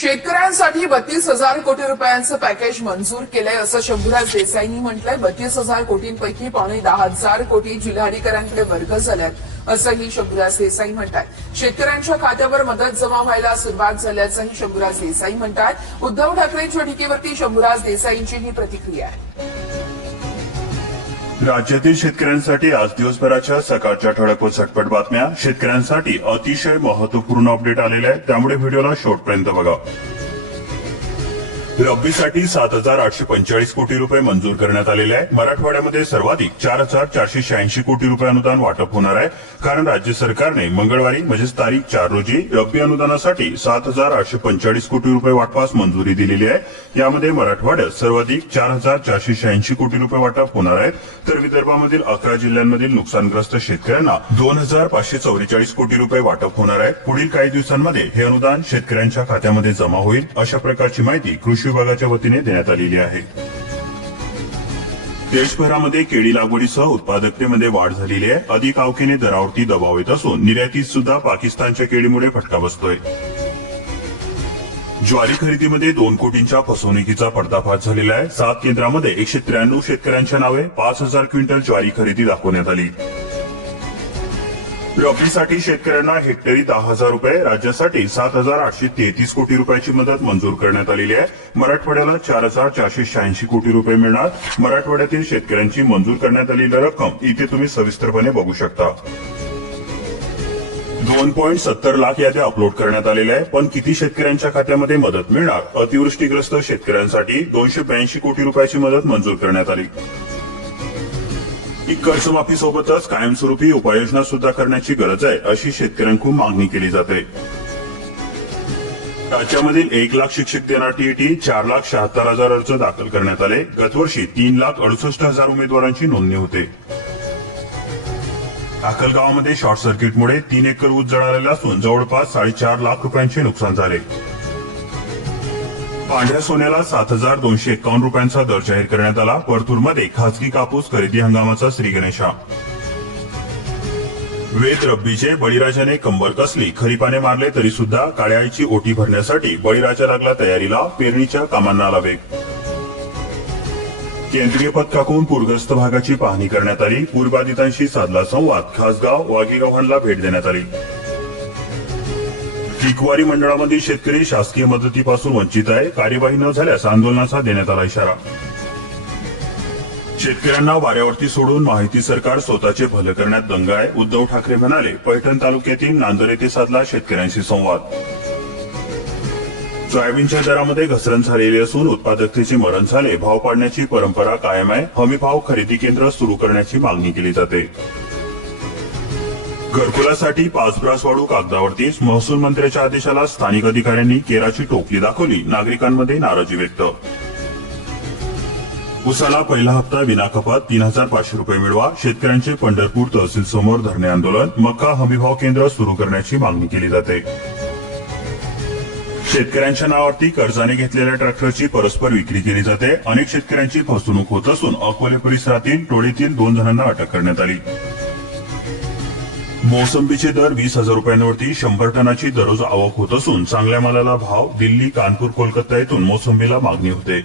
शेतकऱ्यांसाठी बत्तीस हजार कोटी रुपयांचं पॅकेज मंजूर केलंय असं शंभूराज देसाईंनी म्हटलंय. बत्तीस हजार कोटींपैकी पावणे दहा हजार कोटी जिल्हाधिकाऱ्यांकडे वर्ग झाल्यात असंही शंभूराज देसाई म्हणतात शेतकऱ्यांच्या खात्यावर मदत जमा व्हायला सुरुवात झाल्याचंही शंभूराज देसाई म्हणतात उद्धव ठाकरेंच्या टीकेवरती शंभूराज देसाईंची ही प्रतिक्रिया आहे. राज्यातील शेतकऱ्यांसाठी आज दिवसभराच्या सकाळच्या ठळक व झटपट बातम्या. शेतकऱ्यांसाठी अतिशय महत्त्वपूर्ण अपडेट आलेले आहे त्यामुळे व्हिडिओला शेवटपर्यंत बघा. रब्बीसाठी सात हजार आठशे पंचेचाळीस कोटी रुपये मंजूर करण्यात आलेले आहे. मराठवाड्यामध्ये सर्वाधिक चार हजार चारशे शहाऐंशी कोटी रुपये अनुदान वाटप होणार आहे. कारण राज्य सरकारने मंगळवारी म्हणजेच तारीख चार रोजी रब्बी अनुदानासाठी सात हजार आठशे पंचेचाळीस कोटी रुपये वाटपास मंजुरी दिलेली आहे. यामध्ये मराठवाड्यात सर्वाधिक चार हजार चारशे शहाऐंशी कोटी रुपये वाटप होणार आहेत तर विदर्भामधील अकरा जिल्ह्यांमधील नुकसानग्रस्त शेतकऱ्यांना दोन हजार पाचशे चौवेचाळीस कोटी रुपये वाटप होणार आहे. पुढील काही दिवसांमध्ये हे अनुदान शेतकऱ्यांच्या खात्यामध्ये जमा होईल. अशा प्रकारची माहिती कृषी विभागाच्या वतीने देण्यात आलेली आहे. देशभरामध्ये केळी लागवडीसह उत्पादकतेमध्ये वाढ झालेली आहे. अधिक आवकेने दरावरती दबाव येत असून निर्यातीत सुद्धा पाकिस्तानच्या केळीमुळे फटका बसतोय. ज्वारी खरेदीमध्ये दोन कोटींच्या फसवणुकीचा पर्दाफाश झालेला आहे. सात केंद्रामध्ये एकशे त्र्याण्णव शेतकऱ्यांच्या नावे पाच हजार क्विंटल ज्वारी खरेदी दाखवण्यात आली. रब्बीसाठी शेतकऱ्यांना हेक्टरी दहा हजार रुपये राज्यासाठी सात हजार आठशे तेहतीस कोटी रुपयाची मदत मंजूर करण्यात आलेली आहे. मराठवाड्याला चार हजार चारशे शहाऐंशी कोटी रुपये मिळणार. मराठवाड्यातील शेतकऱ्यांची मंजूर करण्यात आलेली रक्कम इथे तुम्ही सविस्तरपणे बघू शकता. दोन पॉईंट सत्तर लाख याद्या अपलोड करण्यात आलेल्या आहे पण किती शेतकऱ्यांच्या खात्यामध्ये मदत मिळणार? अतिवृष्टीग्रस्त शेतकऱ्यांसाठी दोनशे ब्याऐंशी कोटी रुपयाची मदत मंजूर करण्यात आली. ही कर्जमाफीसोबतच कायमस्वरूपी उपाययोजना सुद्धा करण्याची गरज आहे अशी शेतकऱ्यांकडून मागणी केली जाते. राज्यामधील एक लाख शिक्षक देणार टीईटी चार लाख शहात्तर हजार अर्ज दाखल करण्यात आले. गतवर्षी तीन लाख अडुसष्ट हजार उमेदवारांची नोंदणी होते. अकलगावामध्ये शॉर्ट सर्किटमुळे तीन एकर ऊस जळालेला असून जवळपास साडेचार लाख रुपयांचे नुकसान झाले. पांढऱ्या सोन्याला सात हजार दोनशे एकावन्न रुपयांचा दर जाहीर करण्यात आला. परतूरमध्ये खासगी कापूस खरेदी हंगामाचा श्री गणेशा. वेद रब्बीचे बळीराजाने कंबर कसली खरीपाने मारले तरी सुद्धा काळ्याची ओटी भरण्यासाठी बळीराजा लागला तयारीला पेरणीच्या कामांना आला वेग. केंद्रीय पथकाकडून पूरग्रस्त भागाची पाहणी करण्यात आली. पूरबाधितांशी साधला संवाद. खासगाव वाघेगावांना भेट देण्यात आली. टिकवारी मंडळामधील शेतकरी शासकीय मदतीपासून वंचित आहे. कार्यवाही न झाल्यास आंदोलनाचा देण्यात आला इशारा. शेतकऱ्यांना वाऱ्यावरती सोडून माहिती सरकार स्वतःचे भलं करण्यात दंग आहे. उद्धव ठाकरे म्हणाले पैठण तालुक्यातील नांदर येथे साधला शेतकऱ्यांशी संवाद. सोयाबीनच्या दरामध्ये घसरण झालेली असून उत्पादकतेचे मरण झाले. भाव पाडण्याची परंपरा कायम आहे. हमी भाव खरेदी केंद्र सुरू करण्याची मागणी केली जाते. घरकुलासाठी पाच ब्रास वाढू कागदावरतीच महसूल मंत्र्याच्या आदेशाला स्थानिक अधिकाऱ्यांनी केराची टोपली दाखवली. नागरिकांमध्ये नाराजी व्यक्त. उसाला पहिला हप्ता विनाकपात तीन हजार पाचशे रुपये मिळवा. शेतकऱ्यांचे पंढरपूर तहसील समोर धरणे आंदोलन. मक्का हमीभाव केंद्र सुरू करण्याची मागणी केली जाते. शेतकऱ्यांच्या नावावरती कर्जाने घेतलेल्या ट्रॅक्टरची परस्पर विक्री केली जाते. अनेक शेतकऱ्यांची फसवणूक होत असून अकोले परिसरातील टोळीतील दोन जणांना अटक करण्यात आली. मोसंबीचे दर वीस हजार रुपयांवरती शंभर टनाची दररोज आवक होत असून चांगल्या मालाला भाव दिल्ली कानपूर कोलकाता येथून मोसंबीला मागणी होते.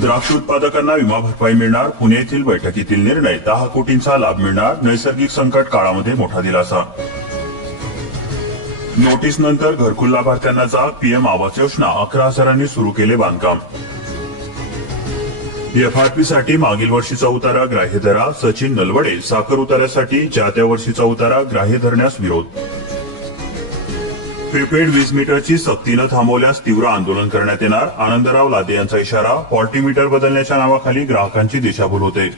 द्राक्ष उत्पादकांना विमा भरपाई मिळणार पुणे येथील बैठकीतील निर्णय दहा कोटींचा लाभ मिळणार नैसर्गिक संकट काळामध्ये मोठा दिलासा. नोटीस नंतर घरकुल लाभार्थ्यांना जा पीएम आवास योजना अकरा हजारांनी सुरू केले बांधकाम. एफआरपीसाठी मागील वर्षीचा उतारा ग्राह्य धरा सचिन नलवडे साखर उतार्यासाठी ज्या त्या वर्षीचा उतारा ग्राह्य धरण्यास विरोध. प्रीपेड वीज मीटरची सक्तीनं थांबवल्यास तीव्र आंदोलन करण्यात येणार. आनंदराव लादे यांचा इशारा फॉर्टी मीटर बदलण्याच्या नावाखाली ग्राहकांची दिशाभूल होते.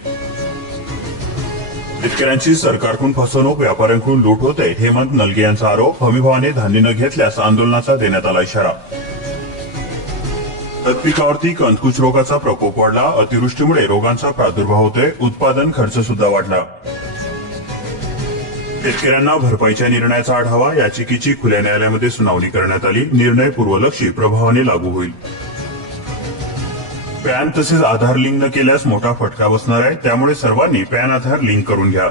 शेतकऱ्यांची सरकारकडून फसवणूक व्यापाऱ्यांकडून लूट होते हेमंत नलगे यांचा आरोप हमीभावाने धान्य न घेतल्यास आंदोलनाचा देण्यात आला इशारा. पिकावरती कंदकुच रोगाचा प्रकोप वाढला. अतिवृष्टीमुळे रोगांचा प्रादुर्भाव होतोय. उत्पादन खर्च सुद्धा वाढला. शेतकऱ्यांना भरपाईच्या निर्णयाचा आढावा याचिकेची खुल्या न्यायालयामध्ये सुनावणी करण्यात आली. निर्णय पूर्वलक्षी प्रभावाने लागू होईल. पॅन तसेच आधार लिंक न केल्यास मोठा फटका बसणार आहे. त्यामुळे सर्वांनी पॅन आधार लिंक करून घ्या.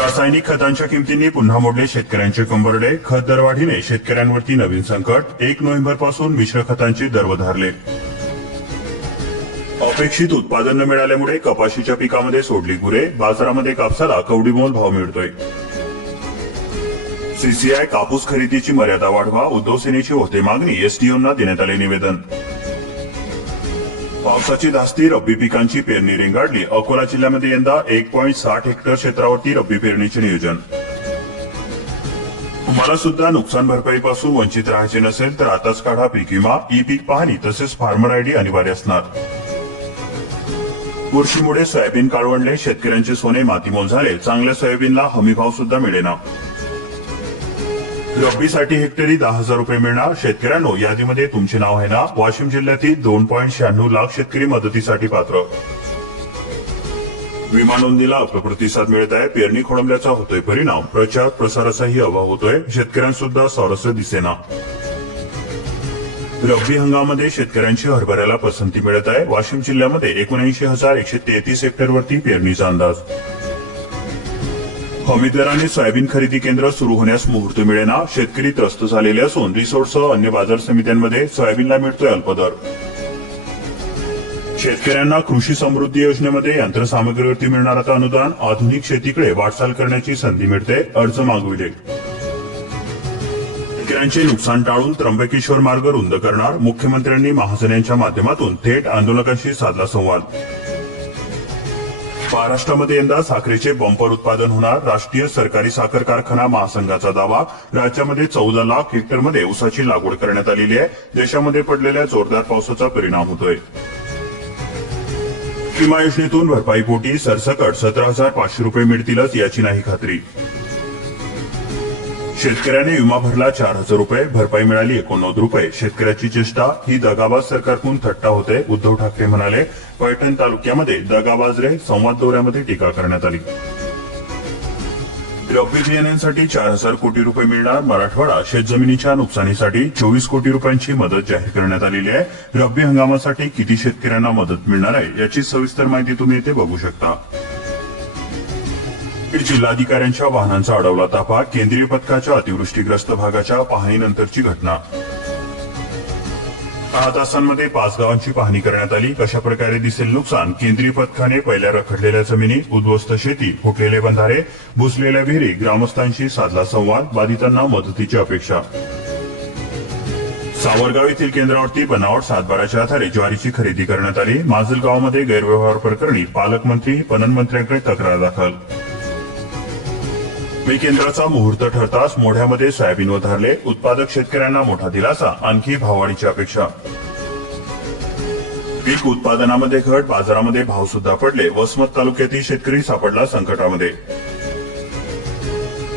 रासायनिक खतांच्या किमतींनी पुन्हा मोडले शेतकऱ्यांचे कंबरडे. खत दरवाढीने शेतकऱ्यांवरती नवीन संकट. एक नोव्हेंबरपासून मिश्र खतांचे दर वधारले. अपेक्षित उत्पादन न मिळाल्यामुळे कपाशीच्या पिकामध्ये सोडली गुरे. बाजारामध्ये कापसाला कवडीमोल भाव मिळतोय. सीसीआय कापूस खरेदीची मर्यादा वाढवा. उद्धव सेनेची होते मागणी. एसटीओंना देण्यात आले निवेदन. पावसाची धास्ती रब्बी पिकांची पेरणी रेंगाळली. अकोला जिल्ह्यामध्ये यंदा एक पॉईंट साठ हेक्टर क्षेत्रावरती रब्बी पेरणीचे नियोजन. तुम्हाला सुद्धा नुकसान भरपाईपासून वंचित राहायचे नसेल तर आताच काढा पीक विमा ई पीक पाहणी तसेच फार्मर आयडी अनिवार्य असणार. बुरशीमुळे सोयाबीन काळवंडले शेतकऱ्यांचे सोने मातीमोल झाले. चांगल्या सोयाबीनला हमी भाव सुद्धा मिळेना. रब्बीसाठी हेक्टरी दहा हजार रुपये मिळणार. शेतकऱ्यांनो यादीमध्ये तुमचे नाव आहे ना? वाशिम जिल्ह्यातील दोन पॉईंट शहाण्णव लाख शेतकरी मदतीसाठी पात्र. विमा नोंदणीला आपला प्रतिसाद मिळत आहे. पेरणी खोळंबल्याचा होतोय परिणाम. प्रचार प्रसाराचाही अभाव होतोय. शेतकऱ्यांसुद्धा स्वारस्य दिसेना. रब्बी हंगामामध्ये शेतकऱ्यांची हरभऱ्याला पसंती मिळत आहे. वाशिम जिल्ह्यामध्ये एकोणऐंशी हजार एकशे तेहतीस हेक्टरवरती पेरणीचा अंदाज. हमी दराने सोयाबीन खरेदी केंद्र सुरू होण्यास मुहूर्त मिळेना शेतकरी त्रस्त झालेले असून रिसोर्टसह अन्य बाजार समित्यांमध्ये सोयाबीनला मिळतोय अल्पदर. शेतकऱ्यांना कृषी समृद्धी योजनेमध्ये यंत्रसामग्रीवरती मिळणार आता अनुदान आधुनिक शेतीकडे वाटचाल करण्याची संधी मिळते अर्ज मागविले शेतकऱ्यांचे नुकसान टाळून त्र्यंबकेश्वर मार्ग रुंद करणार मुख्यमंत्र्यांनी महाजन यांच्या माध्यमातून थेट आंदोलकांशी साधला संवाद. महाराष्ट्रामध्ये यंदा साखरेचे बंपर उत्पादन होणार. राष्ट्रीय सरकारी साखर कारखाना महासंघाचा दावा. राज्यामध्ये चौदा लाख हेक्टरमध्ये ऊसाची लागवड करण्यात आलेली आहे. देशामध्ये पडलेल्या जोरदार पावसाचा परिणाम होतोय. विमा योजनेतून भरपाईपोटी सरसकट सतरा हजार पाचशे रुपये मिळतीलच याची नाही खात्री. शेतकऱ्याने विमा भरला चार हजार रुपये भरपाई मिळाली एकोणनव्वद रुपये. शेतकऱ्याची चेष्टा ही दगाबाज सरकारकडून थट्टा होते उद्धव ठाकरे म्हणाले. पैठण तालुक्यामध्ये दगाबाज रे संवाद दौऱ्यामध्ये टीका करण्यात आली. रब्बी बियाण्यांसाठी चार हजार कोटी रुपये मिळणार मराठवाडा शेतजमिनीच्या नुकसानीसाठी चोवीस कोटी रुपयांची मदत जाहीर करण्यात आलेली आहे. रब्बी हंगामासाठी किती शेतकऱ्यांना मदत मिळणार आहे याची सविस्तर माहिती तुम्ही येथे बघू शकता. जिल्हाधिकाऱ्यांच्या वाहनांचा अडवला ताफा केंद्रीय पथकाच्या अतिवृष्टीग्रस्त भागाच्या पाहणीनंतरची घटना. दहा तासांमध्ये पाच गावांची पाहणी करण्यात आली. कशा प्रकारे दिसेल नुकसान? केंद्रीय पथकाने पहिल्या रखडलेल्या जमिनी उद्ध्वस्त शेती फुटलेले बंधारे भुसलेल्या विहिरी ग्रामस्थांशी साधला संवाद बाधितांना मदतीची अपेक्षा. सावरगाव येथील केंद्रावरती बनावट सातबाराच्या आधारे ज्वारीची खरेदी करण्यात आली. माजलगावमध्ये गैरव्यवहार प्रकरणी पालकमंत्री पणन मंत्र्यांकडे तक्रार दाखल. मी केंद्राचा मुहूर्त ठरताच मोढ्यामध्ये सोयाबीन वधारले उत्पादक शेतकऱ्यांना मोठा दिलासा आणखी भाववाढीची अपेक्षा. पीक उत्पादनामध्ये घट बाजारामध्ये भाव सुद्धा पडले. वसमत तालुक्यातील शेतकरी सापडला संकटामध्ये.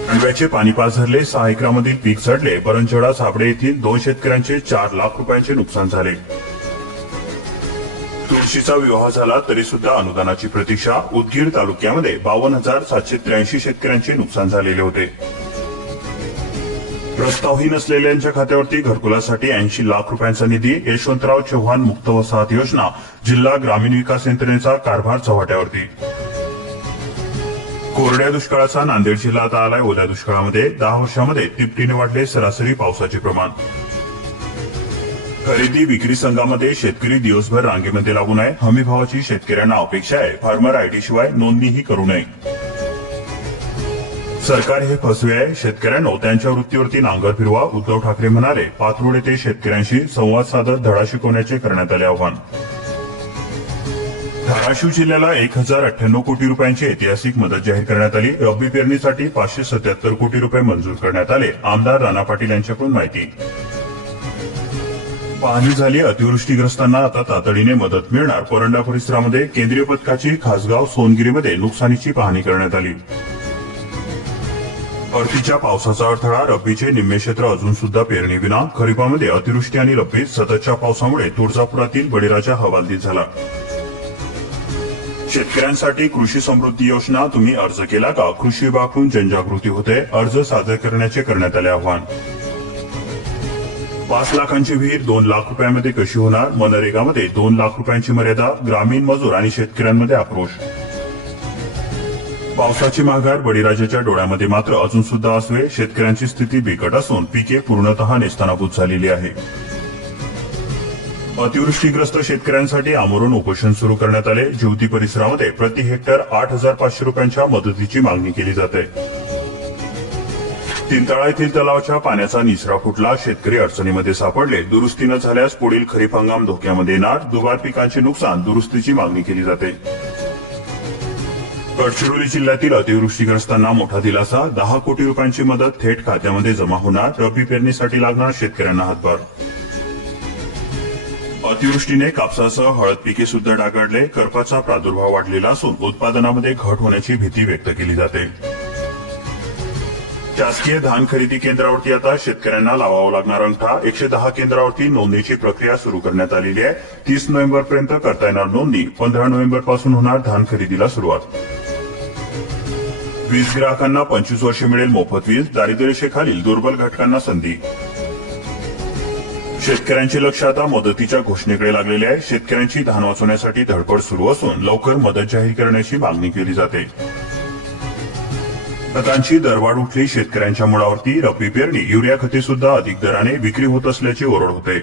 खंडव्याचे पाणी पास धरले सहा एकरामधील पीक चढले बरंचोडा सापडे येथील दोन शेतकऱ्यांचे चार लाख रुपयांचे नुकसान झाले. तुळशीचा विवाह झाला तरी सुद्धा अनुदानाची प्रतीक्षा उदगीर तालुक्यामध्ये बावन्न हजार सातशे त्र्याऐंशी शेतकऱ्यांचे नुकसान झालेले होते. प्रस्तावही नसलेल्यांच्या खात्यावरती घरकुलासाठी ऐंशी लाख रुपयांचा निधी यशवंतराव चव्हाण मुक्त वसाहत योजना जिल्हा ग्रामीण विकास यंत्रणेचा कारभार चव्हाट्यावरती कोरड्या दुष्काळाचा नांदेड जिल्हा आता आलाय. ओल्या दुष्काळामध्ये दहा वर्षामध्ये तिपटीने वाढले सरासरी पावसाचे प्रमाण. खरेदी विक्री संघामध्ये शेतकरी दिवसभर रांगेमध्ये लागू नये. हमी भावाची शेतकऱ्यांना अपेक्षा आहे. फार्मर आयडी शिवाय नोंदणीही करू नये. सरकार हे फसवे आहे. शेतकऱ्यांनो त्यांच्या वृत्तीवरती नांगर फिरवा उद्धव ठाकरे म्हणाले पाथरुड येथे शेतकऱ्यांशी संवाद साधत धडा शिकवण्याचे करण्यात आले आव्हान. धाराशिव जिल्ह्याला एक हजार अठ्ठ्याण्णव कोटी रुपयांची ऐतिहासिक मदत जाहीर करण्यात आली. रब्बी पेरणीसाठी पाचशे सत्याहत्तर कोटी रुपये मंजूर करण्यात आले. आमदार राणा पाटील यांच्याकडून माहिती. पाहणी झाली. अतिवृष्टीग्रस्तांना आता तातडीने मदत मिळणार. परंडा परिसरामध्ये केंद्रीय पथकाची खासगाव सोनगिरीमध्ये नुकसानीची पाहणी करण्यात आली. परतीच्या पावसाचा अडथळा रब्बीचे निम्मे क्षेत्र अजून सुद्धा पेरणीविना खरीपामध्ये अतिवृष्टी आणि रब्बीत सततच्या पावसामुळे तुळजापुरातील बळीराजा हवालदिल झाला. शेतकऱ्यांसाठी कृषी समृद्धी योजना तुम्ही अर्ज केला का? कृषी विभागाकडून जनजागृती होते. अर्ज सादर करण्याचे करण्यात आले आव्हान. पाच लाखांची विहीर दोन लाख रुपयांमध्ये कशी होणार? मनरेगामध्ये दोन लाख रुपयांची मर्यादा ग्रामीण मजूर आणि शेतकऱ्यांमध्ये आक्रोश. पावसाची माघार बळीराजाच्या डोळ्यामध्ये मात्र अजून सुद्धा असवे. शेतकऱ्यांची स्थिती बिकट असून पिके पूर्णतः नेस्तानाभूत झालेली आहे. अतिवृष्टीग्रस्त शेतकऱ्यांसाठी आमरण उपोषण सुरू करण्यात आले. ज्योती परिसरामध्ये प्रति हेक्टर आठ हजार पाचशे रुपयांच्या मदतीची मागणी केली जाते. तिंताळा येथील तलावाच्या पाण्याचा निचरा फुटला. शेतकरी अडचणीमध्ये सापडले. दुरुस्ती न झाल्यास पुढील खरीप हंगाम धोक्यामध्ये येणार. दुबार पिकांचे नुकसान दुरुस्तीची मागणी केली जाते. गडचिरोली जिल्ह्यातील अतिवृष्टीग्रस्तांना मोठा दिलासा. दहा कोटी रुपयांची मदत थेट खात्यामध्ये जमा होणार. रब्बी पेरणीसाठी लागणार शेतकऱ्यांना हातभार. अतिवृष्टीने कापसासह हळद पिके सुद्धा डागाळले करपाचा प्रादुर्भाव वाढलेला असून उत्पादनामध्ये घट होण्याची भीती व्यक्त केली जाते. शासकीय धान खरेदी केंद्रावरती आता शेतकऱ्यांना लावावा लागणार अंगठा. एकशे दहा केंद्रावरती नोंदणीची प्रक्रिया सुरू करण्यात आलेली आहे. तीस नोव्हेंबर पर्यंत करता येणार नोंदणी. पंधरा नोव्हेंबरपासून होणार धान खरेदीला सुरुवात. वीज ग्राहकांना पंचवीस वर्षे मिळेल मोफत वीज. दारिद्र्यरेषेखालील दुर्बल घटकांना संधी. शेतकऱ्यांचे लक्ष आता मदतीच्या घोषणेकडे लागलेले आहे. शेतकऱ्यांची धान वाचवण्यासाठी धडपड सुरू असून लवकर मदत जाहीर करण्याची मागणी केली जाते. खतांची दरवाढ उठली शेतकऱ्यांच्या मुळावरती रब्बी पेरणी युरिया खते सुद्धा अधिक दराने विक्री होत असल्याची ओरड होते.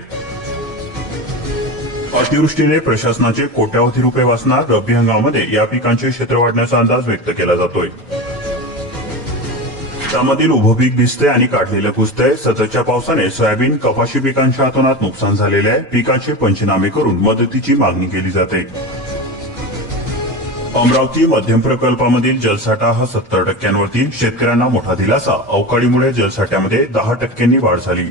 अतिवृष्टीने प्रशासनाचे कोट्यावधी रुपये वाचणार रब्बी हंगामामध्ये या पिकांचे क्षेत्र वाढण्याचा अंदाज व्यक्त केला जातोय. त्यामधील उभं पीक भिजते आणि काढलेलं कुजतंय सततच्या पावसाने सोयाबीन कपाशी पिकांच्या हातोनात नुकसान झालेले आहे. पिकाचे पंचनामे करून मदतीची मागणी केली जाते. अमरावती मध्यम प्रकल्पामधील जलसाठा हा सत्तर टक्क्यांवरती शेतकऱ्यांना मोठा दिलासा. अवकाळीमुळे जलसाठ्यामध्ये दहा टक्क्यांनी वाढ झाली.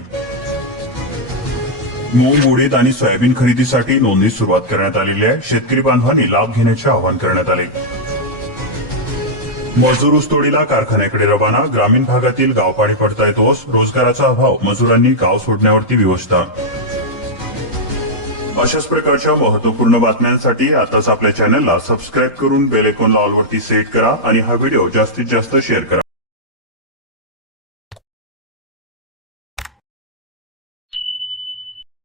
मूग उडीद आणि सोयाबीन खरेदीसाठी नोंदणी सुरुवात करण्यात आलेली आहे. शेतकरी बांधवांनी लाभ घेण्याचे आवाहन करण्यात आले. मजूर ऊसतोडीला कारखान्याकडे रवाना. ग्रामीण भागातील गाव पाणी पडतायत ओस रोजगाराचा अभाव. मजुरांनी गाव सोडण्यावरती विवशता अशाच प्रकारच्या महत्त्वपूर्ण बातम्यांसाठी आताच आपल्या चॅनलला सबस्क्राईब करून बेल आयकॉन ऑलवरती सेट करा आणि हा व्हिडिओ जास्तीत जास्त शेअर करा.